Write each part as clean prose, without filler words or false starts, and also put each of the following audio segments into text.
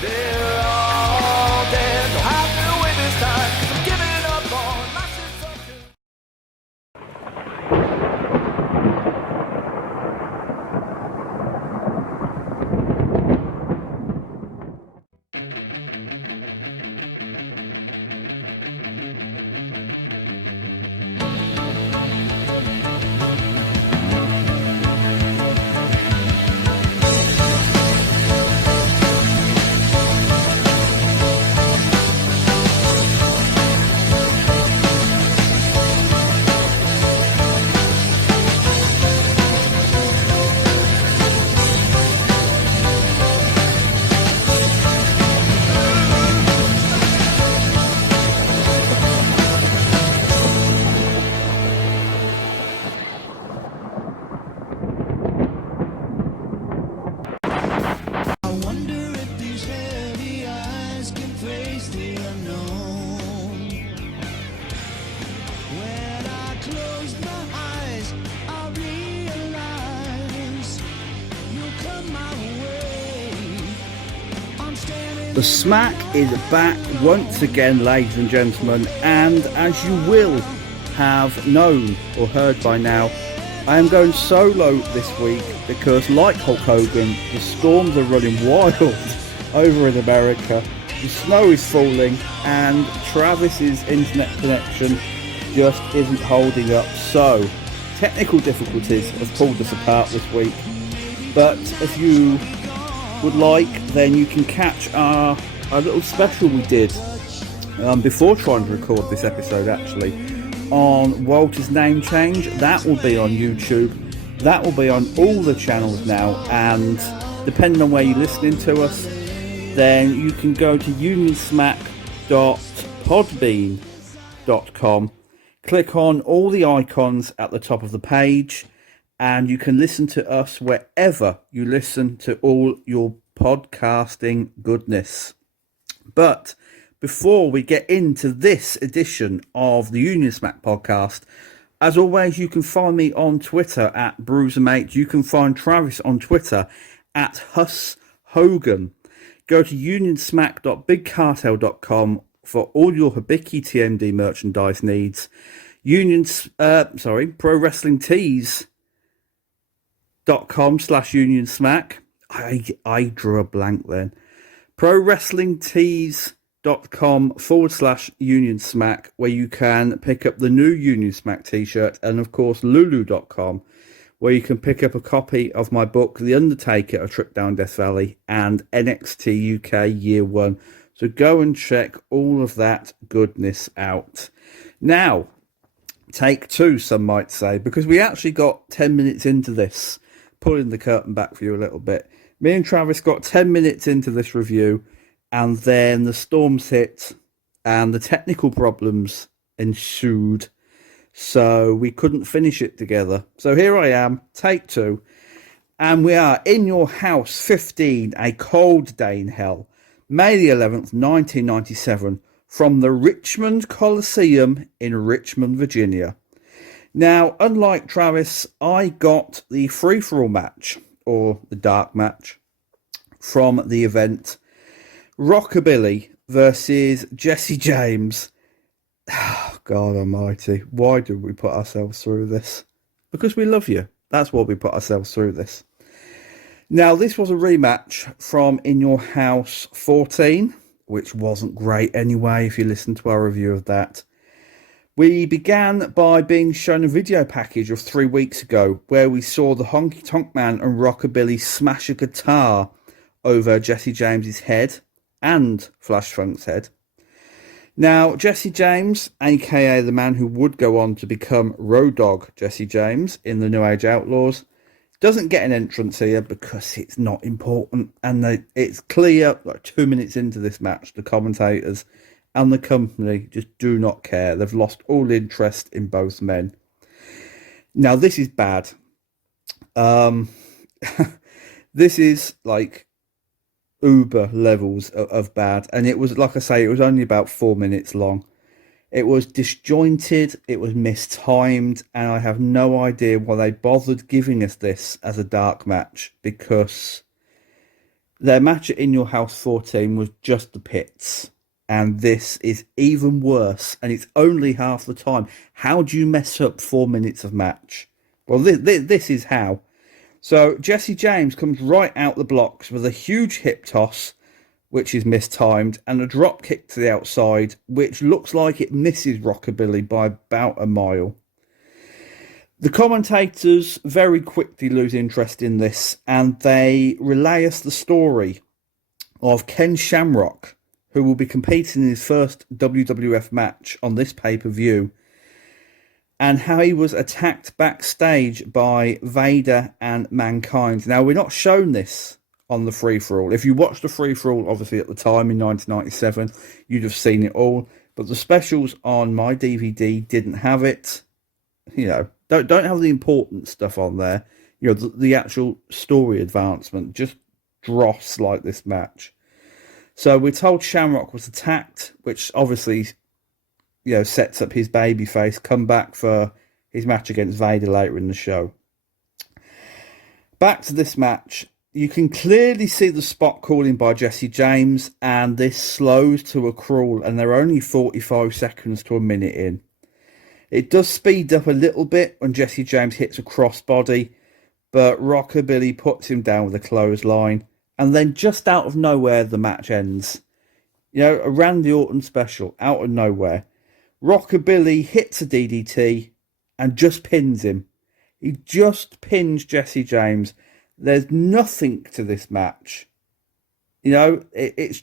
They're all dead. Don't have to wait this time, 'cause I'm giving up on my sense of control. I wonder if these heavy eyes can face the unknown. When I close my eyes, I realize you'll come my way. I'm standing. The Smack is back once again, ladies and gentlemen, and as you will have known or heard by now, I am going solo this week because, like Hulk Hogan, the storms are running wild over in America, the snow is falling, and Travis's internet connection just isn't holding up. So, technical difficulties have pulled us apart this week, but if you would like, then you can catch our little special we did before trying to record this episode, actually, on Walter's name change. That will be on YouTube. That will be on all the channels now, and depending on where you're listening to us, then you can go to unionsmack.podbean.com, click on all the icons at the top of the page, and you can listen to us wherever you listen to all your podcasting goodness. But before we get into this edition of the Union Smack podcast, as always, you can find me on Twitter at BruiserMate. You can find Travis on Twitter at Huss Hogan. Go to unionsmack.bigcartel.com for all your Hibiki TMD merchandise needs. ProWrestlingTees.com/UnionSmack. I drew a blank then. ProWrestlingTees.com/Union Smack, where you can pick up the new Union Smack t-shirt, and of course Lulu.com, where you can pick up a copy of my book The Undertaker, A Trip Down Death Valley, and NXT UK Year 1. So go and check all of that goodness out. Now, take two, some might say, because we actually got 10 minutes into this, pulling the curtain back for you a little bit. Me and Travis got 10 minutes into this review, and then the storms hit and the technical problems ensued, so we couldn't finish it together. So here I am, take two, and we are in your house 15, a cold day in hell, May the 11th, 1997, from the Richmond Coliseum in Richmond, Virginia. Now, unlike Travis, I got the free-for-all match, or the dark match, from the event. Rockabilly versus Jesse James. Oh, God almighty. Why did we put ourselves through this? Because we love you. That's why we put ourselves through this. Now, this was a rematch from In Your House 14, which wasn't great anyway, if you listen to our review of that. We began by being shown a video package of 3 weeks ago, where we saw the Honky Tonk Man and Rockabilly smash a guitar over Jesse James's head and Flash Funk's head. Now, Jesse James, aka the man who would go on to become Road Dogg Jesse James in the New Age Outlaws, doesn't get an entrance here because it's not important, and it's clear, like 2 minutes into this match, the commentators and the company just do not care. They've lost all interest in both men. Now, this is bad. This is like uber levels of bad, and it was, like I say, it was only about 4 minutes long. It was disjointed, it was mistimed, and I have no idea why they bothered giving us this as a dark match, because Their match at In Your House 14 was just the pits. And this is even worse. And it's only half the time. How do you mess up 4 minutes of match? Well, this is how. So Jesse James comes right out the blocks with a huge hip toss, which is mistimed, and a drop kick to the outside, which looks like it misses Rockabilly by about a mile. The commentators very quickly lose interest in this, and they relay us the story of Ken Shamrock, who will be competing in his first WWF match on this pay-per-view, and how he was attacked backstage by Vader and Mankind. Now, we're not shown this on the free-for-all. If you watched the free-for-all, obviously at the time in 1997, you'd have seen it all. But the specials on my DVD didn't have it. You know, don't have the important stuff on there. You know, the actual story advancement. Just dross like this match. So we're told Shamrock was attacked, which obviously, you know, sets up his babyface comeback for his match against Vader later in the show. Back to this match. You can clearly see the spot calling by Jesse James, and this slows to a crawl, and they're only 45 seconds to a minute in. It does speed up a little bit when Jesse James hits a crossbody, but Rockabilly puts him down with a clothesline, and then just out of nowhere, the match ends. You know, a Randy Orton special, out of nowhere. Rockabilly hits a DDT and just pins him. He just pins Jesse James. There's nothing to this match. You know, it's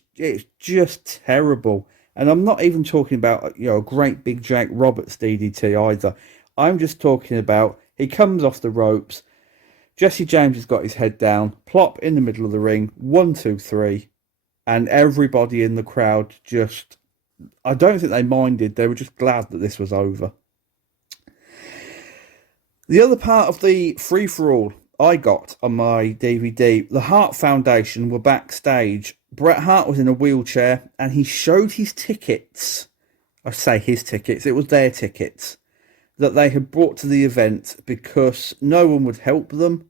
just terrible. And I'm not even talking about, you know, a great big Jake Roberts DDT either. I'm just talking about he comes off the ropes. Jesse James has got his head down, plop in the middle of the ring, 1, 2, 3, and everybody in the crowd just, I don't think they minded. They were just glad that this was over. The other part of the free-for-all I got on my DVD, the Hart Foundation were backstage. Bret Hart was in a wheelchair and he showed his tickets. I say his tickets, it was their tickets that they had brought to the event because no one would help them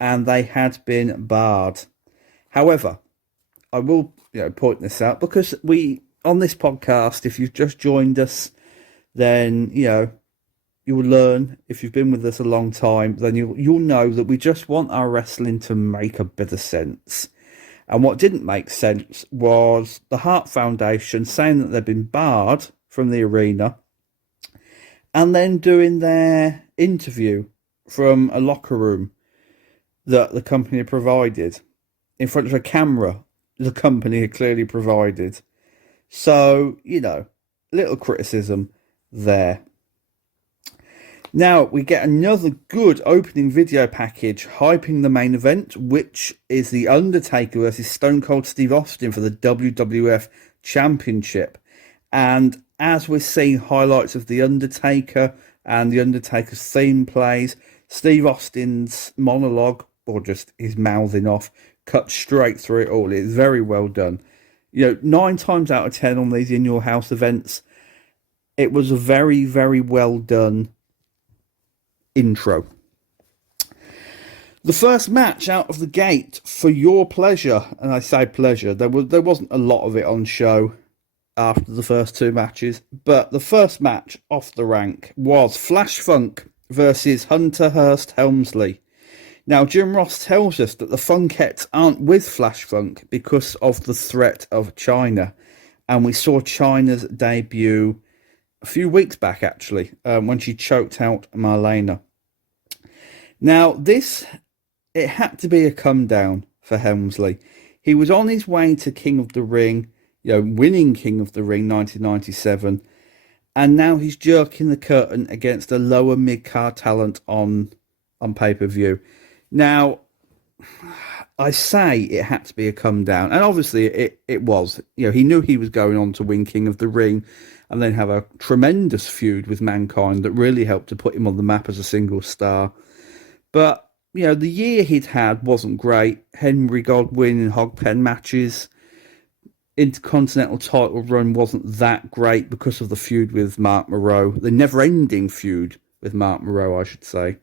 and they had been barred. However, I will, you know, point this out because on this podcast, if you've just joined us, then, you know, you will learn. If you've been with us a long time, then you'll know that we just want our wrestling to make a bit of sense. And what didn't make sense was the Hart Foundation saying that they've been barred from the arena and then doing their interview from a locker room that the company had provided in front of a camera the company had clearly provided. So, you know, little criticism there. Now, we get another good opening video package hyping the main event, which is The Undertaker versus Stone Cold Steve Austin for the WWF Championship. And as we're seeing highlights of The Undertaker and The Undertaker's theme plays, Steve Austin's monologue, or just his mouthing off, cuts straight through it all. It's very well done. You know, 9 times out of 10 on these In Your House events, it was a very, very well done intro. The first match out of the gate for your pleasure, and I say pleasure, there wasn't a lot of it on show after the first 2 matches, but the first match off the rank was Flash Funk versus Hunter Hearst Helmsley. Now, Jim Ross tells us that the Funkettes aren't with Flash Funk because of the threat of China, and we saw China's debut a few weeks back, actually, when she choked out Marlena. Now, it had to be a come down for Helmsley. He was on his way to King of the Ring, you know, winning King of the Ring 1997, and now he's jerking the curtain against a lower mid-card talent on pay-per-view. Now, I say it had to be a come down, and obviously it was. You know, he knew he was going on to win King of the Ring and then have a tremendous feud with Mankind that really helped to put him on the map as a single star. But, you know, the year he'd had wasn't great. Henry Godwin in Hogpen matches. Intercontinental title run wasn't that great because of the feud with Mark Moreau. The never-ending feud with Mark Moreau, I should say.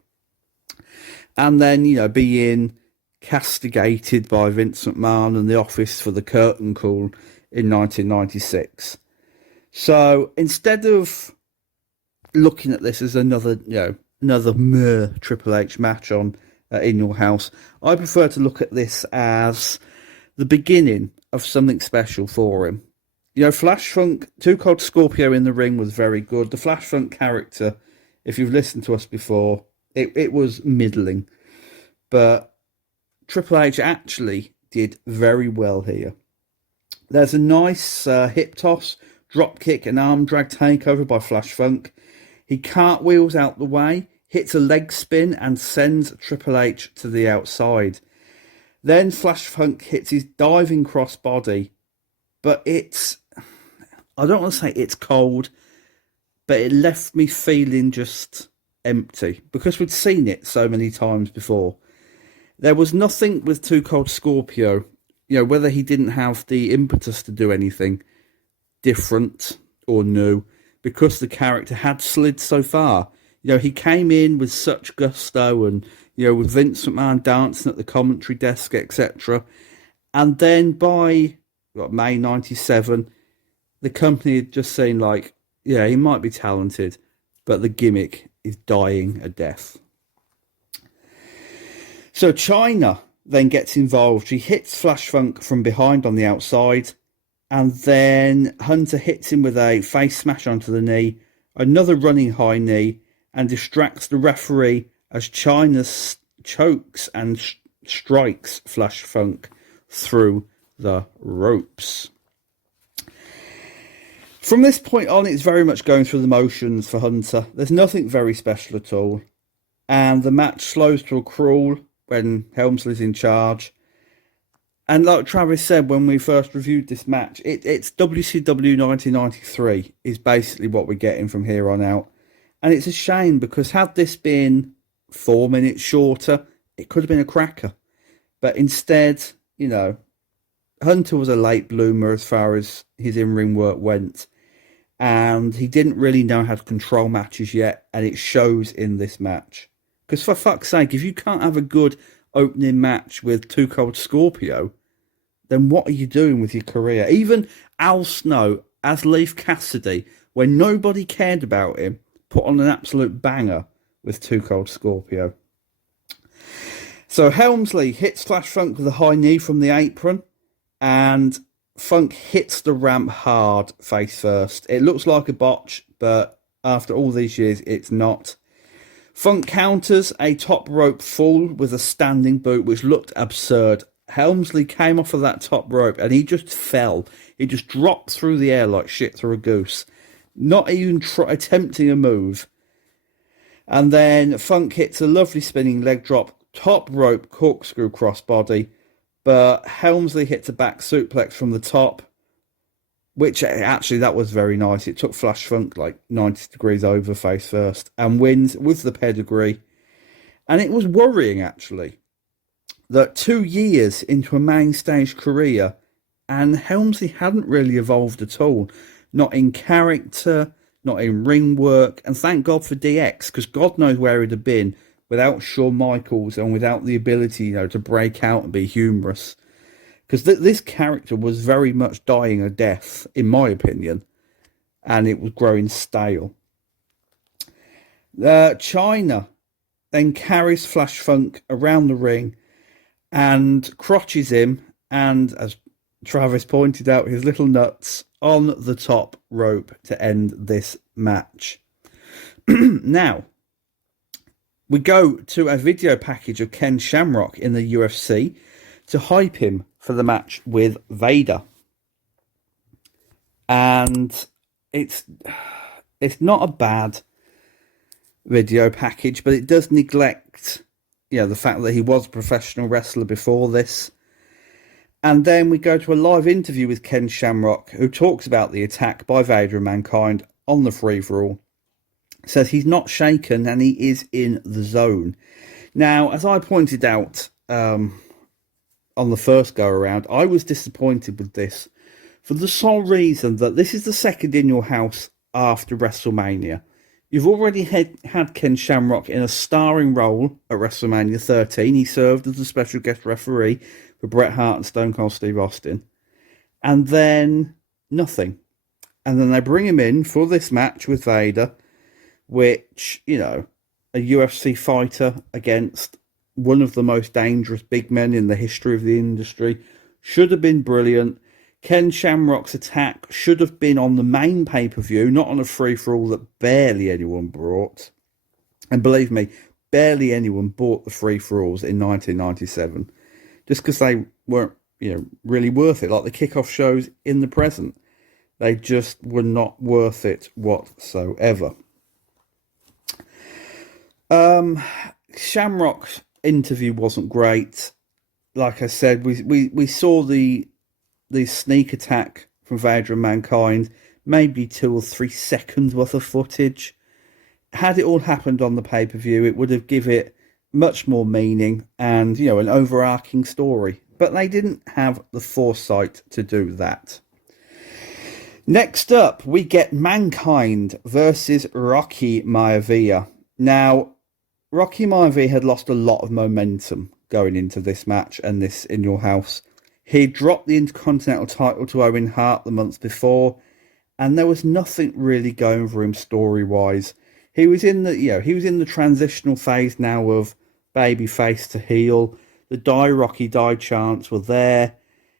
And then, you know, being castigated by Vince McMahon and the Office for the curtain call in 1996. So instead of looking at this as another mere Triple H match on In Your House, I prefer to look at this as the beginning of something special for him. Flash Funk, Too Cold Scorpio in the ring was very good. The Flash Funk character, if you've listened to us before, it was middling. But Triple H actually did very well here. There's a nice hip toss, drop kick and arm drag takeover by Flash Funk. He cartwheels out the way, hits a leg spin and sends Triple H to the outside. Then Flash Funk hits his diving crossbody, but I don't want to say it's cold, but it left me feeling just empty because we'd seen it so many times before. There was nothing with Too Cold Scorpio, whether he didn't have the impetus to do anything different or new, because the character had slid so far. He came in with such gusto and, with Vince McMahon dancing at the commentary desk, etc. And then by May 97, the company had just seen like, yeah, he might be talented, but the gimmick is dying a death. So China then gets involved. She hits Flash Funk from behind on the outside, and then Hunter hits him with a face smash onto the knee, another running high knee, and distracts the referee as China chokes and strikes Flash Funk through the ropes. From this point on, it's very much going through the motions for Hunter. There's nothing very special at all. And the match slows to a crawl when Helmsley's in charge. And like Travis said when we first reviewed this match, it's WCW 1993 is basically what we're getting from here on out. And it's a shame because had this been 4 minutes shorter, it could have been a cracker. But instead, Hunter was a late bloomer as far as his in-ring work went. And he didn't really know how to control matches yet. And it shows in this match. Because for fuck's sake, if you can't have a good opening match with Too Cold Scorpio, then what are you doing with your career? Even Al Snow as Leif Cassidy, when nobody cared about him, put on an absolute banger with Too Cold Scorpio. So Helmsley hits Flash Funk with a high knee from the apron, and Funk hits the ramp hard face first. It looks like a botch, but after all these years, it's not. Funk counters a top rope fall with a standing boot, which looked absurd. Helmsley came off of that top rope and he just fell. He just dropped through the air like shit through a goose. Not even attempting a move. And then Funk hits a lovely spinning leg drop, top rope corkscrew crossbody. But Helmsley hits a back suplex from the top, which actually that was very nice. It took Flash Funk like 90 degrees over face first and wins with the pedigree. And it was worrying actually that 2 years into a main stage career and Helmsley hadn't really evolved at all. Not in character, not in ring work. And thank God for DX, because God knows where he'd have been without Shawn Michaels and without the ability, to break out and be humorous. Because this character was very much dying a death, in my opinion. And it was growing stale. China then carries Flash Funk around the ring and crotches him. And as Travis pointed out, his little nuts on the top rope to end this match. Now, we go to a video package of Ken Shamrock in the UFC to hype him for the match with Vader. And it's not a bad video package, but it does neglect, the fact that he was a professional wrestler before this. And then we go to a live interview with Ken Shamrock, who talks about the attack by Vader and Mankind on the free-for-all. Says he's not shaken and he is in the zone. Now, as I pointed out on the first go-around, I was disappointed with this for the sole reason that this is the second In Your House after WrestleMania. You've already had Ken Shamrock in a starring role at WrestleMania 13. He served as a special guest referee for Bret Hart and Stone Cold Steve Austin. And then nothing. And then they bring him in for this match with Vader, which, you know, a UFC fighter against one of the most dangerous big men in the history of the industry. Should have been brilliant. Ken Shamrock's attack should have been on the main pay-per-view, not on a free-for-all that barely anyone bought. And believe me, barely anyone bought the free-for-alls in 1997. Just because they weren't, you know, really worth it. Like the kickoff shows in the present. They just were not worth it whatsoever. Shamrock's interview wasn't great. Like I said, we saw the sneak attack from Vader and Mankind, maybe 2 or 3 seconds worth of footage. Had it all happened on the pay-per-view, it would have given it much more meaning and, you know, an overarching story. But they didn't have the foresight to do that. Next up, we get Mankind versus Rocky Maivia. Now, Rocky Maivia had lost a lot of momentum going into this match and this In Your House. He dropped the Intercontinental title to Owen Hart the month before, and there was nothing really going for him story-wise. He was in the transitional phase now of babyface to heel. The Die Rocky Die chants were there.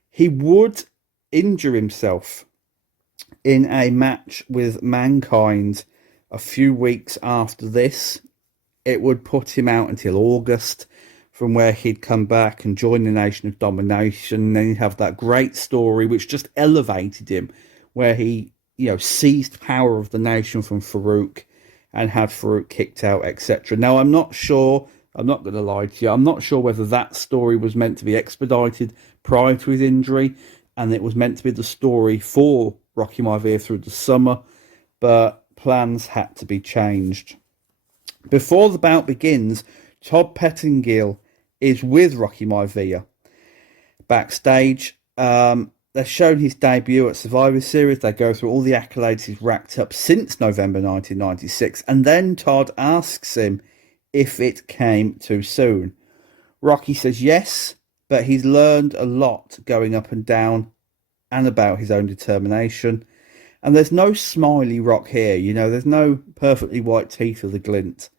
He would injure himself in a match with Mankind a few weeks after this. It would put him out until August, from where he'd come back and join the Nation of Domination. And then he'd have that great story which just elevated him, where he, you know, seized power of the nation from Farouk and had Farouk kicked out, etc. Now, I'm not sure, I'm not going to lie to you, I'm not sure whether that story was meant to be expedited prior to his injury and it was meant to be the story for Rocky Maivia through the summer, but plans had to be changed. Before the bout begins, Todd Pettingill is with Rocky Maivia backstage. They're showing his debut at Survivor Series. They go through all the accolades he's racked up since November 1996. And then Todd asks him if it came too soon. Rocky says yes, but he's learned a lot going up and down and about his own determination. And there's no smiley Rock here, you know, there's no perfectly white teeth with a glint.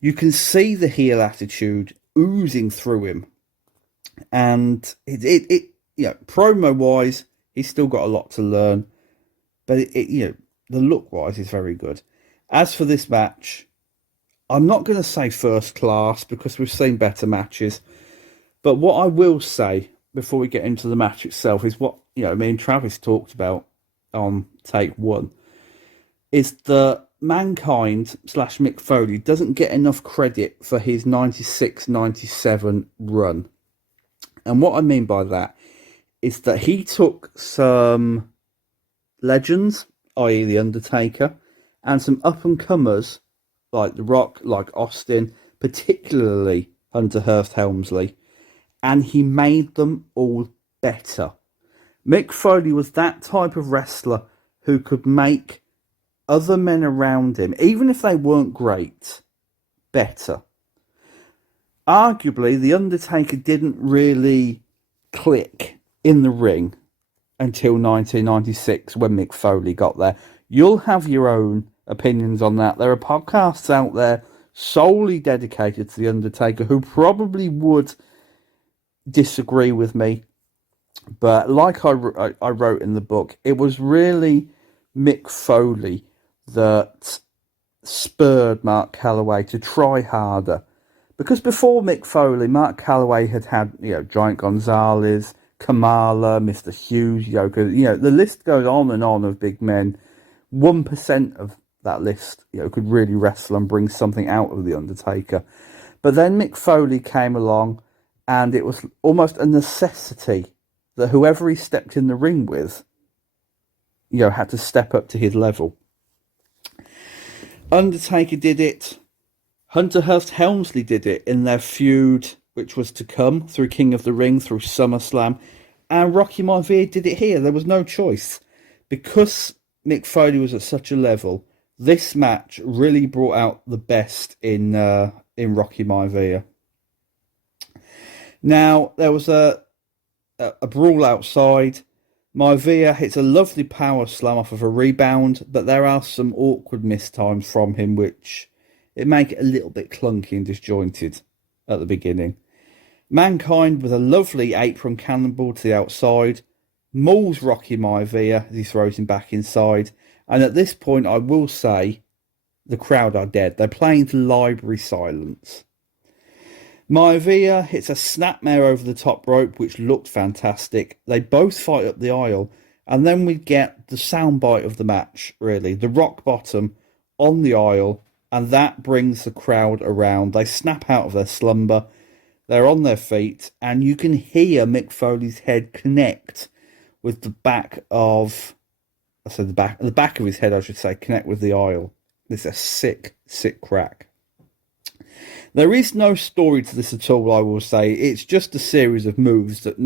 You can see the heel attitude oozing through him. And it you know, promo-wise, he's still got a lot to learn. But, you know, the look-wise is very good. As for this match, I'm not going to say first class because we've seen better matches. But what I will say before we get into the match itself is what, you know, me and Travis talked about on take 1, is that Mankind / Mick Foley doesn't get enough credit for his 96-97 run. And what I mean by that is that he took some legends, i.e. The Undertaker, and some up-and-comers like The Rock, like Austin, particularly Hunter Hearst Helmsley, and he made them all better. Mick Foley was that type of wrestler who could make other men around him, even if they weren't great, better. Arguably, The Undertaker didn't really click in the ring until 1996 when Mick Foley got there. You'll have your own opinions on that. There are podcasts out there solely dedicated to The Undertaker who probably would disagree with me. But like I wrote in the book, it was really Mick Foley that spurred Mark Calloway to try harder. Because before Mick Foley, Mark Calloway had, you know, Giant Gonzalez, Kamala, Mr. Hughes, Yoko, you know, the list goes on and on of big men. 1% of that list, you know, could really wrestle and bring something out of The Undertaker. But then Mick Foley came along and it was almost a necessity that whoever he stepped in the ring with, you know, had to step up to his level. Undertaker did it. Hunter Hearst Helmsley did it in their feud, which was to come through King of the Ring, through SummerSlam. And Rocky Maivia did it here. There was no choice. Because Mick Foley was at such a level, This match really brought out the best in Rocky Maivia. Now there was a brawl outside. Maivia hits a lovely power slam off of a rebound, but there are some awkward mistimes from him, which it make it a little bit clunky and disjointed at the beginning. Mankind with a lovely apron cannonball to the outside mauls Rocky Maivia as he throws him back inside. And at this point, I will say the crowd are dead. They're playing to library silence. Maivia hits a snapmare over the top rope, which looked fantastic. They both fight up the aisle, and then we get the soundbite of the match, really. The rock bottom on the aisle, and that brings the crowd around. They snap out of their slumber. They're on their feet, and you can hear Mick Foley's head connect with the back of... I said the back of his head, I should say, connect with the aisle. This is a sick, sick crack. There is no story to this at all, I will say. It's just a series of moves that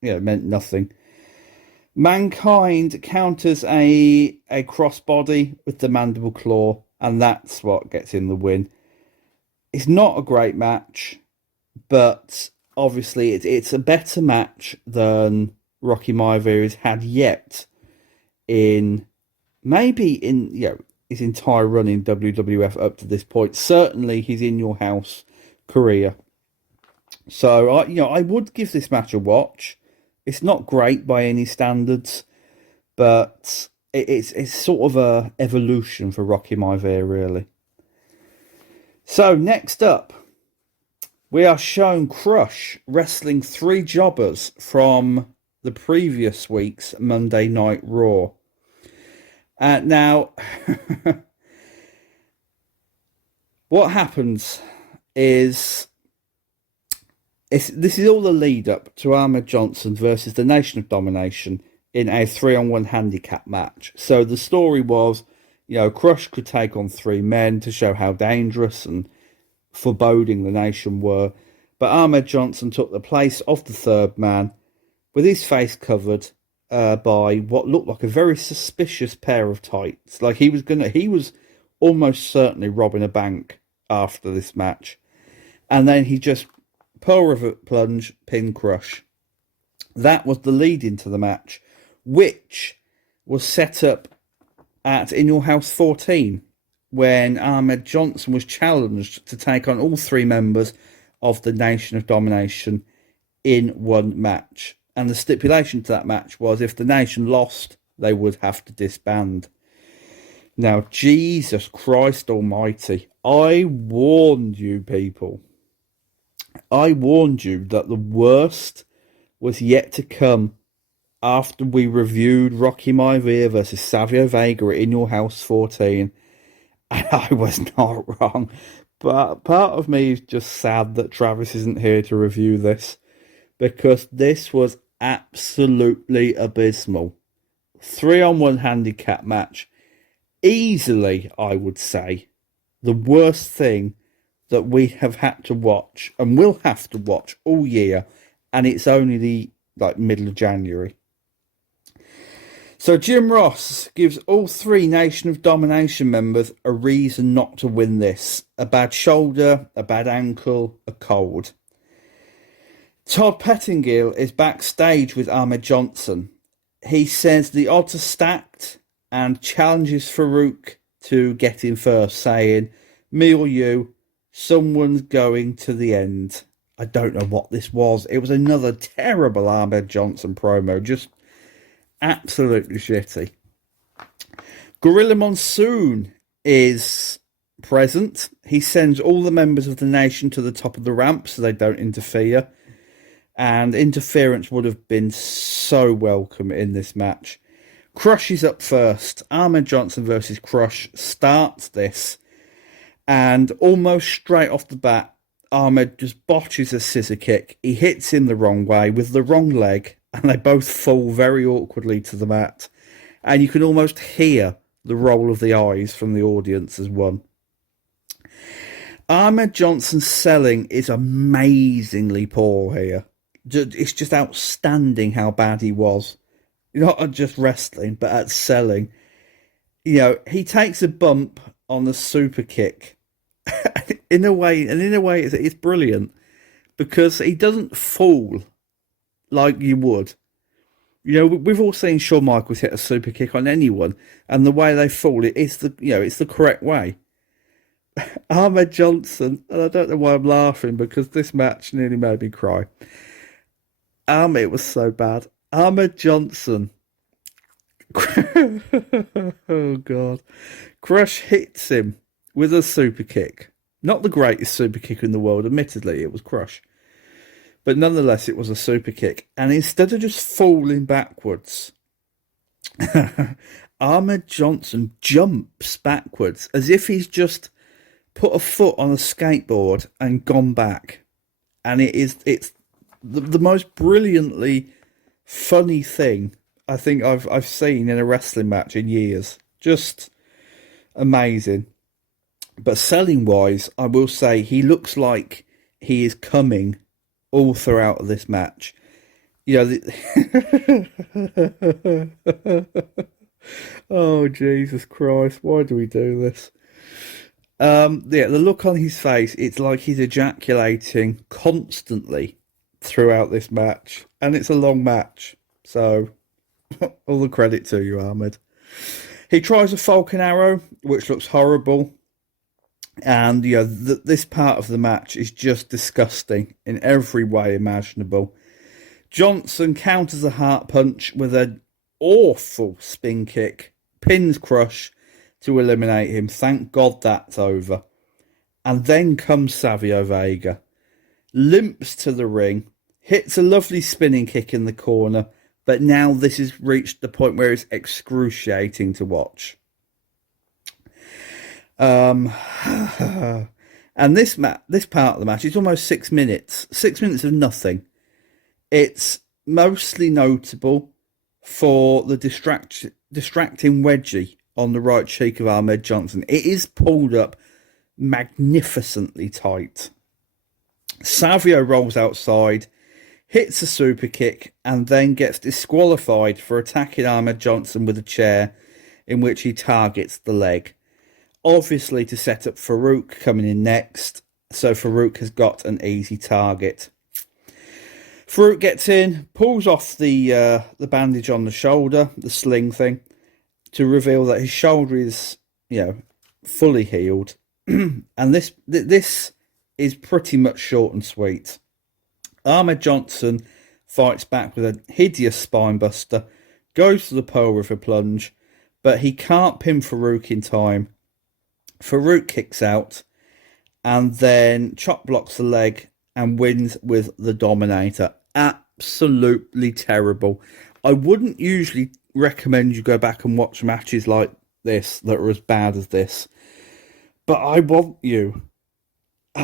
meant nothing. Mankind counters a crossbody with the mandible claw, and that's what gets him the win. It's not a great match, but obviously it's a better match than Rocky Maivia has had yet in his entire run in WWF up to this point. Certainly his In Your House career. So I would give this match a watch. It's not great by any standards, but it's sort of a evolution for Rocky Maivia, really. So next up, we are shown Crush wrestling 3 jobbers from the previous week's Monday Night Raw. Now, what happens is this is all the lead up to Ahmed Johnson versus the Nation of Domination in a 3-on-1 handicap match. So the story was, Crush could take on 3 men to show how dangerous and foreboding the Nation were. But Ahmed Johnson took the place of the 3rd man with his face covered by what looked like a very suspicious pair of tights. Like he was almost certainly robbing a bank after this match. And then he just Pearl River plunge, pin Crush. That was the lead into the match, which was set up at In Your House 14, when Ahmed Johnson was challenged to take on all 3 members of the Nation of Domination in one match. And the stipulation to that match was if the Nation lost, they would have to disband. Now, Jesus Christ almighty, I warned you people. I warned you that the worst was yet to come after we reviewed Rocky Maivia versus Savio Vega In Your House 14. And I was not wrong. But part of me is just sad that Travis isn't here to review this, because this was absolutely abysmal. 3-on-1 handicap match. Easily, I would say, the worst thing that we have had to watch and will have to watch all year, and it's only the middle of January. So Jim Ross gives all 3 Nation of Domination members a reason not to win this. A bad shoulder, a bad ankle, a cold. Todd Pettingill is backstage with Ahmed Johnson. He says the odds are stacked and challenges Farouk to get in first, saying, "Me or you, someone's going to the end." I don't know what this was. It was another terrible Ahmed Johnson promo. Just absolutely shitty. Gorilla Monsoon is present. He sends all the members of the Nation to the top of the ramp so they don't interfere. And interference would have been so welcome in this match. Crush is up first. Ahmed Johnson versus Crush starts this. And almost straight off the bat, Ahmed just botches a scissor kick. He hits him the wrong way with the wrong leg. And they both fall very awkwardly to the mat. And you can almost hear the roll of the eyes from the audience as one. Ahmed Johnson's selling is amazingly poor here. It's just outstanding how bad he was. Not at just wrestling, but at selling. he takes a bump on the super kick. In a way, it's brilliant because he doesn't fall like you would. We've all seen Shawn Michaels hit a super kick on anyone, and the way they fall, it's the correct way. Ahmed Johnson, and I don't know why I'm laughing because this match nearly made me cry. It was so bad. Ahmed Johnson. Oh God. Crush hits him with a super kick. Not the greatest super kick in the world, admittedly, it was Crush. But nonetheless, it was a super kick. And instead of just falling backwards, Ahmed Johnson jumps backwards as if he's just put a foot on a skateboard and gone back. And it's the most brilliantly funny thing I think I've seen in a wrestling match in years. Just amazing. But selling wise, I will say he looks like he is coming all throughout this match. Oh Jesus Christ, why do we do this? The look on his face, it's like he's ejaculating constantly throughout this match. And it's a long match. So all the credit to you, Ahmed. He tries a Falcon Arrow, which looks horrible. And this part of the match is just disgusting in every way imaginable. Johnson counters a heart punch with an awful spin kick, pins Crush to eliminate him. Thank God that's over. And then comes Savio Vega, limps to the ring, hits a lovely spinning kick in the corner, but now this has reached the point where it's excruciating to watch. And this part of the match is almost 6 minutes. 6 minutes of nothing. It's mostly notable for the distracting wedgie on the right cheek of Ahmed Johnson. It is pulled up magnificently tight. Savio rolls outside, hits a super kick, and then gets disqualified for attacking Ahmed Johnson with a chair in which he targets the leg. Obviously to set up Farouk coming in next, so Farouk has got an easy target. Farouk gets in, pulls off the bandage on the shoulder, the sling thing, to reveal that his shoulder is, fully healed. And this is pretty much short and sweet. Ahmed Johnson fights back with a hideous spinebuster, goes to the Pearl River Plunge, but he can't pin Farouk in time. Farouk kicks out and then chop blocks the leg and wins with the Dominator. Absolutely terrible. I wouldn't usually recommend you go back and watch matches like this that are as bad as this, but I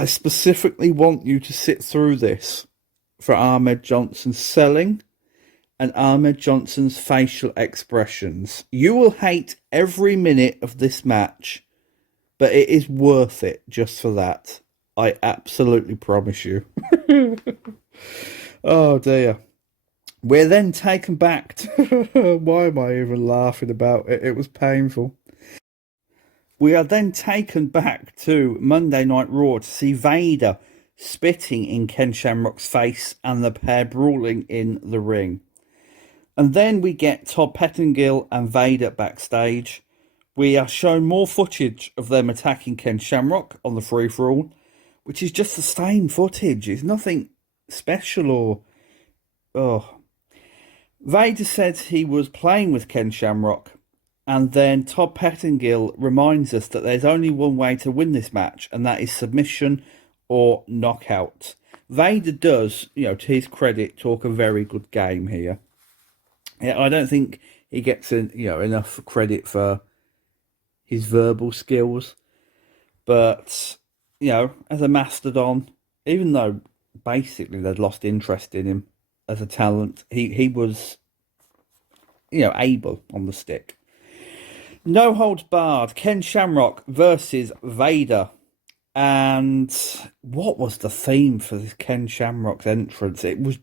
specifically want you to sit through this for Ahmed Johnson's selling and Ahmed Johnson's facial expressions. You will hate every minute of this match, but it is worth it just for that. I absolutely promise you. Oh dear. We're then taken back to... Why am I even laughing about it? It was painful. We are then taken back to Monday Night Raw to see Vader spitting in Ken Shamrock's face and the pair brawling in the ring. And then we get Todd Pettengill and Vader backstage. We are shown more footage of them attacking Ken Shamrock on the free-for-all, which is just the same footage. It's nothing special or... Oh. Vader said he was playing with Ken Shamrock, and then Todd Pettengill reminds us that there's only one way to win this match, and that is submission or knockout. Vader does, to his credit, talk a very good game here. Yeah, I don't think he gets enough credit for his verbal skills, but as a mastodon, even though basically they'd lost interest in him as a talent, he was able on the stick. No holds barred, Ken Shamrock versus Vader. And what was the theme for this Ken Shamrock's entrance? It was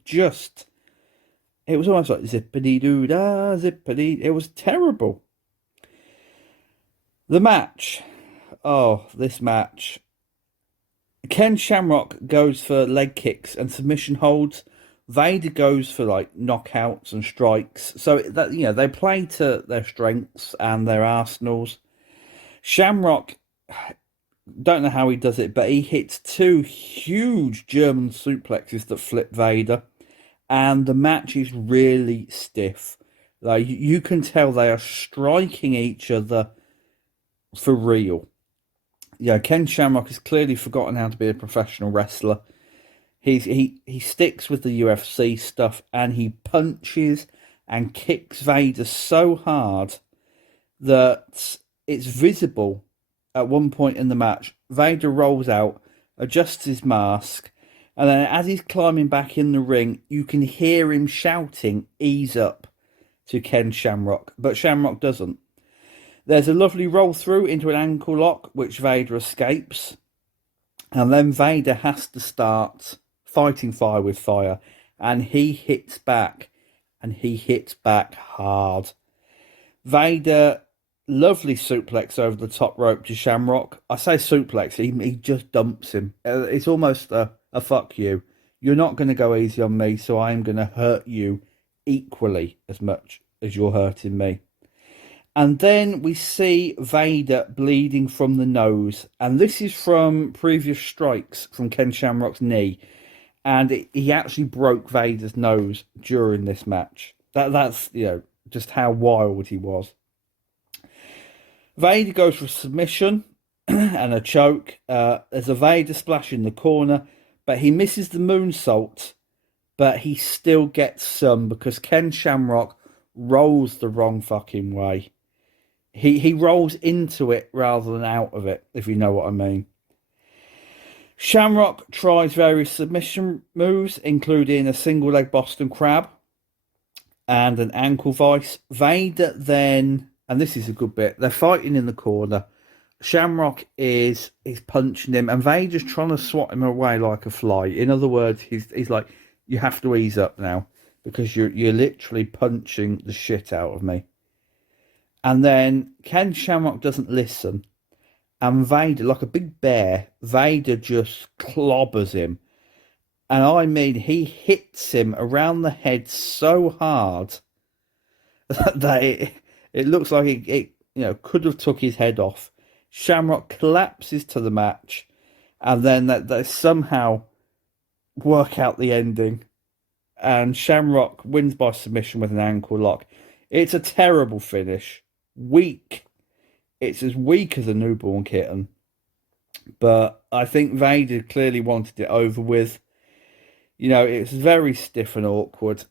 almost like zippity doo dah, zippity. It was terrible. The match. Oh, this match. Ken Shamrock goes for leg kicks and submission holds. Vader goes for like knockouts and strikes. So that they play to their strengths and their arsenals. Shamrock, don't know how he does it, but he hits two huge German suplexes that flip Vader, and the match is really stiff. Like you can tell they are striking each other for real. Ken Shamrock has clearly forgotten how to be a professional wrestler. He sticks with the UFC stuff, and he punches and kicks Vader so hard that it's visible. At one point in the match, Vader rolls out, adjusts his mask, and then as he's climbing back in the ring, you can hear him shouting, "Ease up," to Ken Shamrock, but Shamrock doesn't. There's a lovely roll through into an ankle lock, which Vader escapes, and then Vader has to start fighting fire with fire, and he hits back, and he hits back hard. Vader, lovely suplex over the top rope to Shamrock. I say suplex, he just dumps him. It's almost a fuck you. You're not going to go easy on me, so I'm going to hurt you equally as much as you're hurting me. And then we see Vader bleeding from the nose. And this is from previous strikes from Ken Shamrock's knee. And he actually broke Vader's nose during this match. That's just how wild he was. Vader goes for a submission and a choke. There's a Vader splash in the corner, but he misses the moonsault, but he still gets some because Ken Shamrock rolls the wrong fucking way. He rolls into it rather than out of it, if you know what I mean. Shamrock tries various submission moves, including a single leg Boston Crab and an ankle vice. Vader then, and this is a good bit, they're fighting in the corner. Shamrock is punching him, and Vader's trying to swat him away like a fly. In other words, he's like, you have to ease up now because you're literally punching the shit out of me. And then Ken Shamrock doesn't listen, and Vader, like a big bear, Vader just clobbers him. And I mean, he hits him around the head so hard that it looks like it could have took his head off. Shamrock collapses to the match, and then they somehow work out the ending, and Shamrock wins by submission with an ankle lock. It's a terrible finish. Weak. It's as weak as a newborn kitten. But I think Vader clearly wanted it over with. It's very stiff and awkward.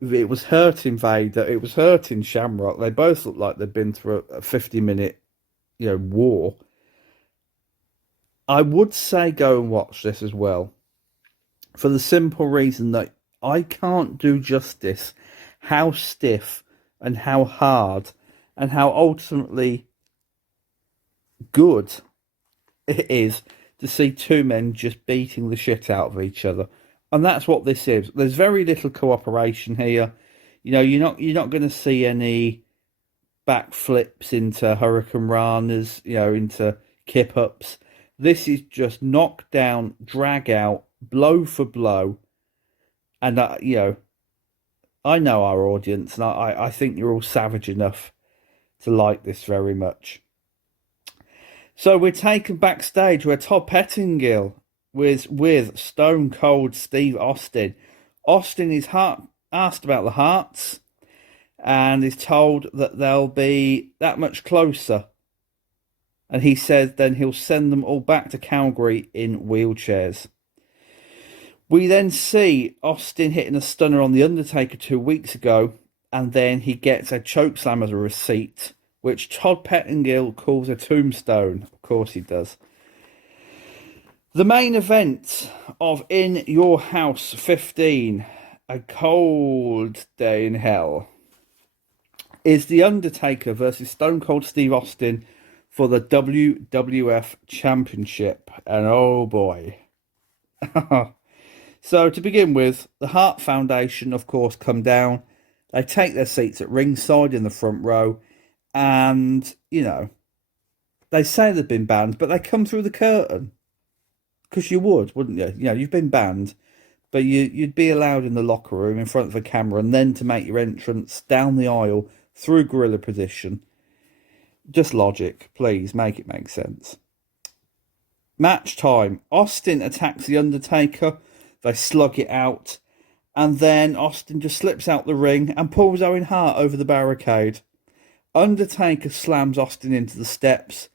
It was hurting Vader. It was hurting Shamrock. They both looked like they'd been through a 50-minute, war. I would say go and watch this as well, for the simple reason that I can't do justice how stiff and how hard and how ultimately good it is to see two men just beating the shit out of each other. And that's what this is. There's very little cooperation here. You're not going to see any backflips into Hurricane Ranas, into kip ups. This is just knock down, drag out, blow for blow. And I know our audience, and I think you're all savage enough to like this very much. So we're taken backstage where Todd Pettingill with Stone Cold Steve Austin. Austin is asked about the Hearts and is told that they'll be that much closer. And he said then he'll send them all back to Calgary in wheelchairs. We then see Austin hitting a stunner on The Undertaker 2 weeks ago, and then he gets a chokeslam as a receipt, which Todd Pettingill calls a tombstone. Of course he does. The main event of In Your House 15, A Cold Day in Hell, is The Undertaker versus Stone Cold Steve Austin for the WWF Championship. And oh boy. So to begin with, the Hart Foundation, of course, come down. They take their seats at ringside in the front row. And, they say they've been banned, but they come through the curtain. Because you would, wouldn't you? You know, you've been banned, but you'd be allowed in the locker room in front of a camera and then to make your entrance down the aisle through gorilla position. Just logic, please, make it make sense. Match time. Austin attacks The Undertaker. They slug it out. And then Austin just slips out the ring and pulls Owen Hart over the barricade. Undertaker slams Austin into the steps.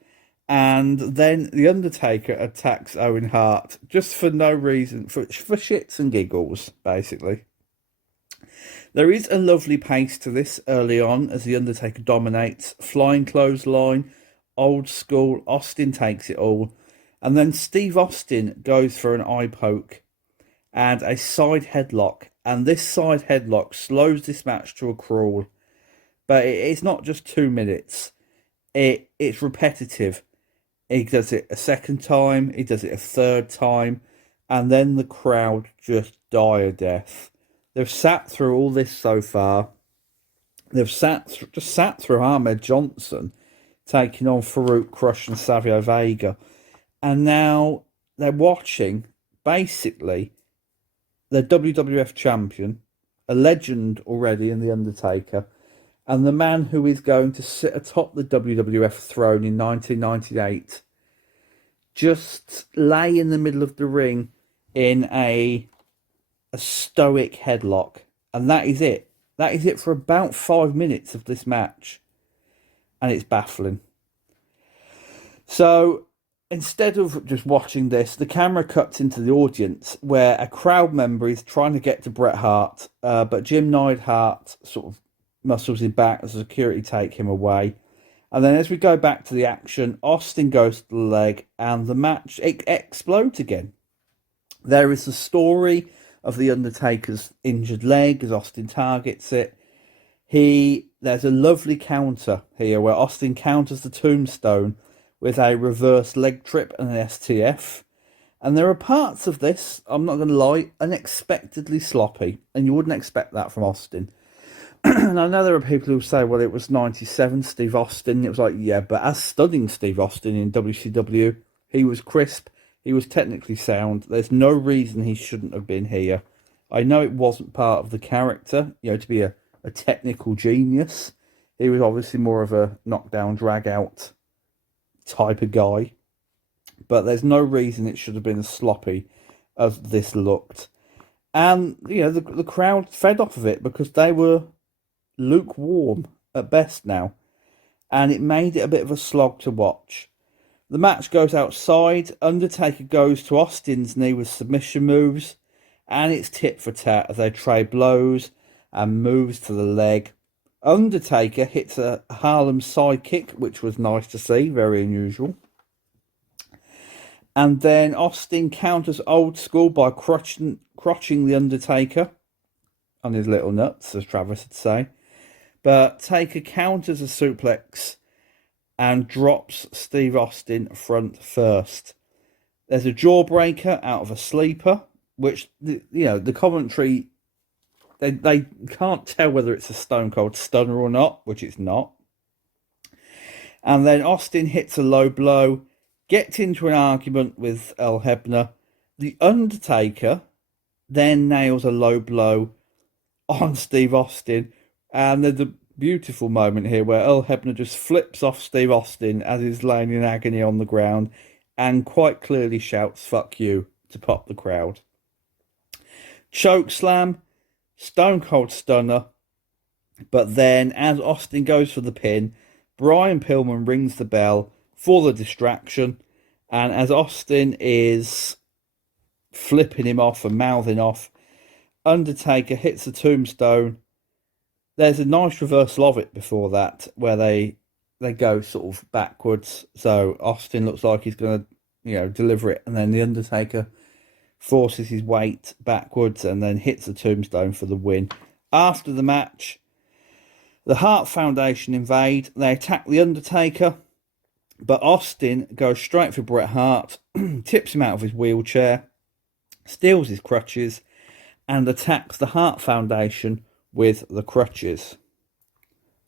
And then The Undertaker attacks Owen Hart just for no reason, for shits and giggles, basically. There is a lovely pace to this early on as The Undertaker dominates. Flying clothesline, old school, Austin takes it all. And then Steve Austin goes for an eye poke and a side headlock. And this side headlock slows this match to a crawl. But it's not just 2 minutes. It's repetitive. He does it a second time, he does it a third time, and then the crowd just die a death. They've sat through all this so far. They've sat through Ahmed Johnson taking on Farouk Crush and Savio Vega. And now they're watching, basically, the WWF champion, a legend already in The Undertaker, and the man who is going to sit atop the WWF throne in 1998 just lay in the middle of the ring in a stoic headlock. And that is it. That is it for about 5 minutes of this match. And it's baffling. So instead of just watching this, the camera cuts into the audience where a crowd member is trying to get to Bret Hart, but Jim Neidhart sort of muscles him back as security take him away. And then as we go back to the action, Austin goes to the leg and the match explodes again. There is the story of The Undertaker's injured leg as Austin targets it. There's a lovely counter here where Austin counters the tombstone with a reverse leg trip and an STF. And there are parts of this, I'm not going to lie, unexpectedly sloppy. And you wouldn't expect that from Austin. And I know there are people who say, well, it was 97, Steve Austin. It was like, yeah, but as studying Steve Austin in WCW, he was crisp, he was technically sound. There's no reason he shouldn't have been here. I know it wasn't part of the character, to be a technical genius. He was obviously more of a knockdown, drag out type of guy. But there's no reason it should have been as sloppy as this looked. And, the crowd fed off of it because they were lukewarm at best now, and it made it a bit of a slog to watch. The match goes outside. Undertaker goes to Austin's knee with submission moves, and it's tit for tat as they trade blows and moves to the leg. Undertaker hits a Harlem sidekick, which was nice to see, very unusual. And then Austin counters old school by crotching the Undertaker on his little nuts, as Travis would say. But Taker counters a suplex and drops Steve Austin front first. There's a jawbreaker out of a sleeper, which, the commentary, they can't tell whether it's a Stone Cold Stunner or not, which it's not. And then Austin hits a low blow, gets into an argument with Earl Hebner. The Undertaker then nails a low blow on Steve Austin. And there's a beautiful moment here where Earl Hebner just flips off Steve Austin as he's laying in agony on the ground and quite clearly shouts, "Fuck you," to pop the crowd. Choke slam, Stone Cold Stunner. But then as Austin goes for the pin, Brian Pillman rings the bell for the distraction. And as Austin is flipping him off and mouthing off, Undertaker hits the tombstone. There's a nice reversal of it before that, where they go sort of backwards. So Austin looks like he's going to, deliver it. And then the Undertaker forces his weight backwards and then hits the tombstone for the win. After the match, the Hart Foundation invade. They attack the Undertaker. But Austin goes straight for Bret Hart, tips him out of his wheelchair, steals his crutches, and attacks the Hart Foundation with the crutches.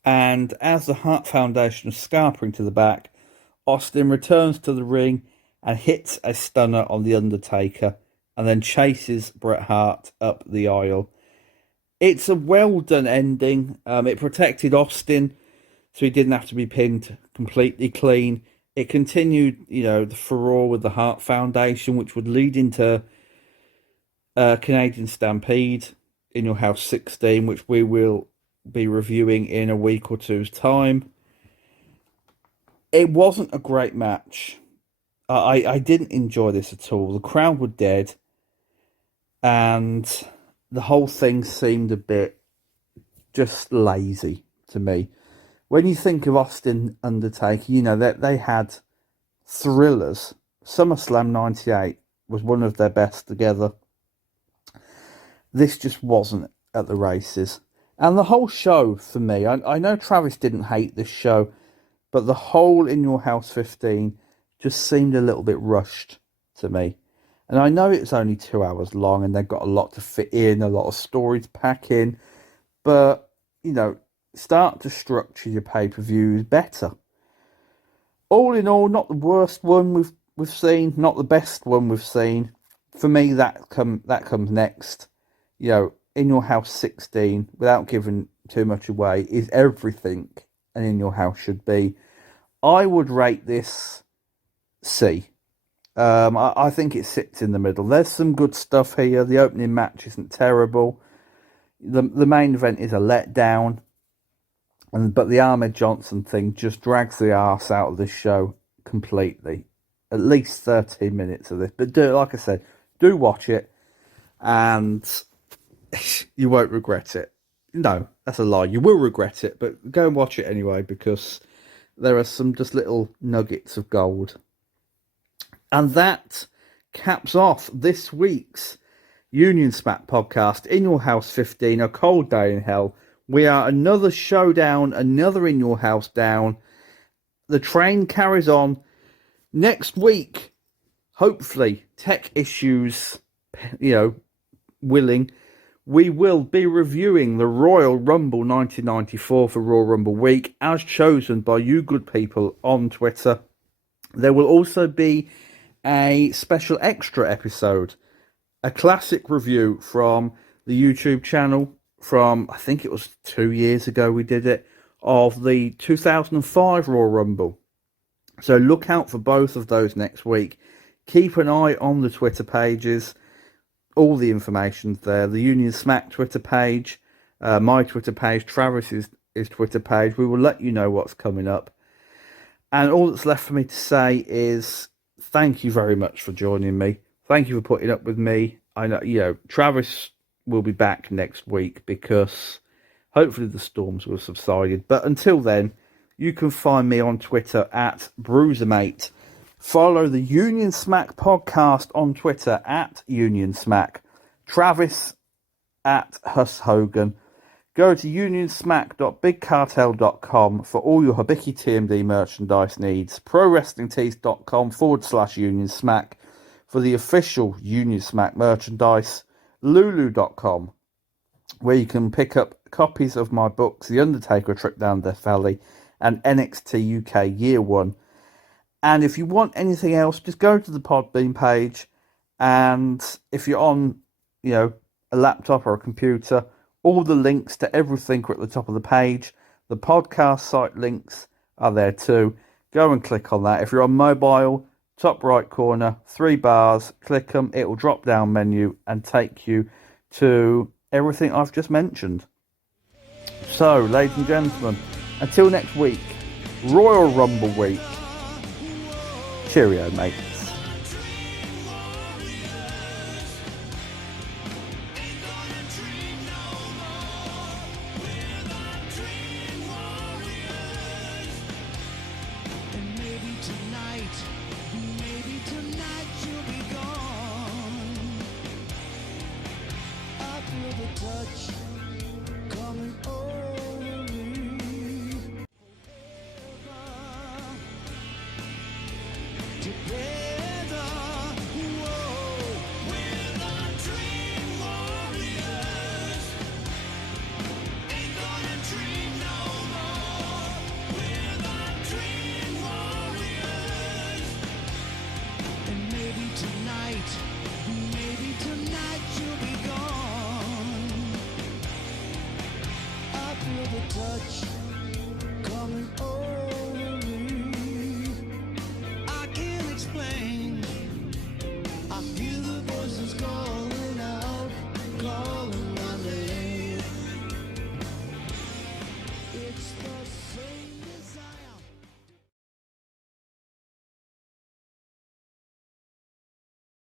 And as the Hart Foundation is scarpering to the back, Austin returns to the ring and hits a stunner on The Undertaker and then chases Bret Hart up the aisle. It's a well done ending. It protected Austin, so he didn't have to be pinned completely clean. It continued, the furore with the Hart Foundation, which would lead into Canadian Stampede in Your House 16, which we will be reviewing in a week or two's time. It wasn't a great match. I didn't enjoy this at all. The crowd were dead, and the whole thing seemed a bit just lazy to me. When you think of Austin Undertaker, that they had thrillers. SummerSlam 98 was one of their best together. This just wasn't at the races. And the whole show, for me, I know Travis didn't hate this show, but the whole In Your House 15 just seemed a little bit rushed to me. And I know it's only 2 hours long and they've got a lot to fit in, a lot of story to pack in. But, start to structure your pay-per-views better. All in all, not the worst one we've seen, not the best one we've seen. For me, that comes next. In Your House 16, without giving too much away, is everything an In Your House should be. I would rate this C. I think it sits in the middle. There's some good stuff here. The opening match isn't terrible. The main event is a letdown. But the Ahmed Johnson thing just drags the arse out of this show completely. At least 13 minutes of this. But like I said, do watch it. And you won't regret it. No, that's a lie. You will regret it, but go and watch it anyway, because there are some just little nuggets of gold. And that caps off this week's Union Smack podcast, In Your House 15, A Cold Day in Hell. We are another show down, another In Your House down. The train carries on. Next week, hopefully, tech issues, willing, we will be reviewing the Royal Rumble 1994 for Royal Rumble week, as chosen by you good people on Twitter. There will also be a special extra episode, a classic review from the YouTube channel from, I think it was 2 years ago we did it, of the 2005 Royal Rumble. So look out for both of those next week. Keep an eye on the Twitter pages. All the information's there. The Union Smack Twitter page, my Twitter page, Travis's Twitter page. We will let you know what's coming up. And all that's left for me to say is thank you very much for joining me. Thank you for putting up with me. I know, Travis will be back next week because hopefully the storms will have subsided. But until then, you can find me on Twitter at Bruisermate. Follow the Union Smack podcast on Twitter at Union Smack. Travis at Huss Hogan. Go to unionsmack.bigcartel.com for all your Habiki TMD merchandise needs. ProWrestlingTees.com/Union Smack for the official Union Smack merchandise. Lulu.com, where you can pick up copies of my books, The Undertaker, Trip Down Death Valley, and NXT UK Year One. And if you want anything else, just go to the Podbean page. And if you're on, a laptop or a computer, all the links to everything are at the top of the page. The podcast site links are there too. Go and click on that. If you're on mobile, top right corner, 3 bars, click them. It will drop down menu and take you to everything I've just mentioned. So, ladies and gentlemen, until next week, Royal Rumble week. Cheerio, mates. Maybe tonight you'll be gone. I feel the touch coming over me. Together, whoa, we're the dream warriors. Ain't gonna dream no more. We're the dream warriors. touch coming over.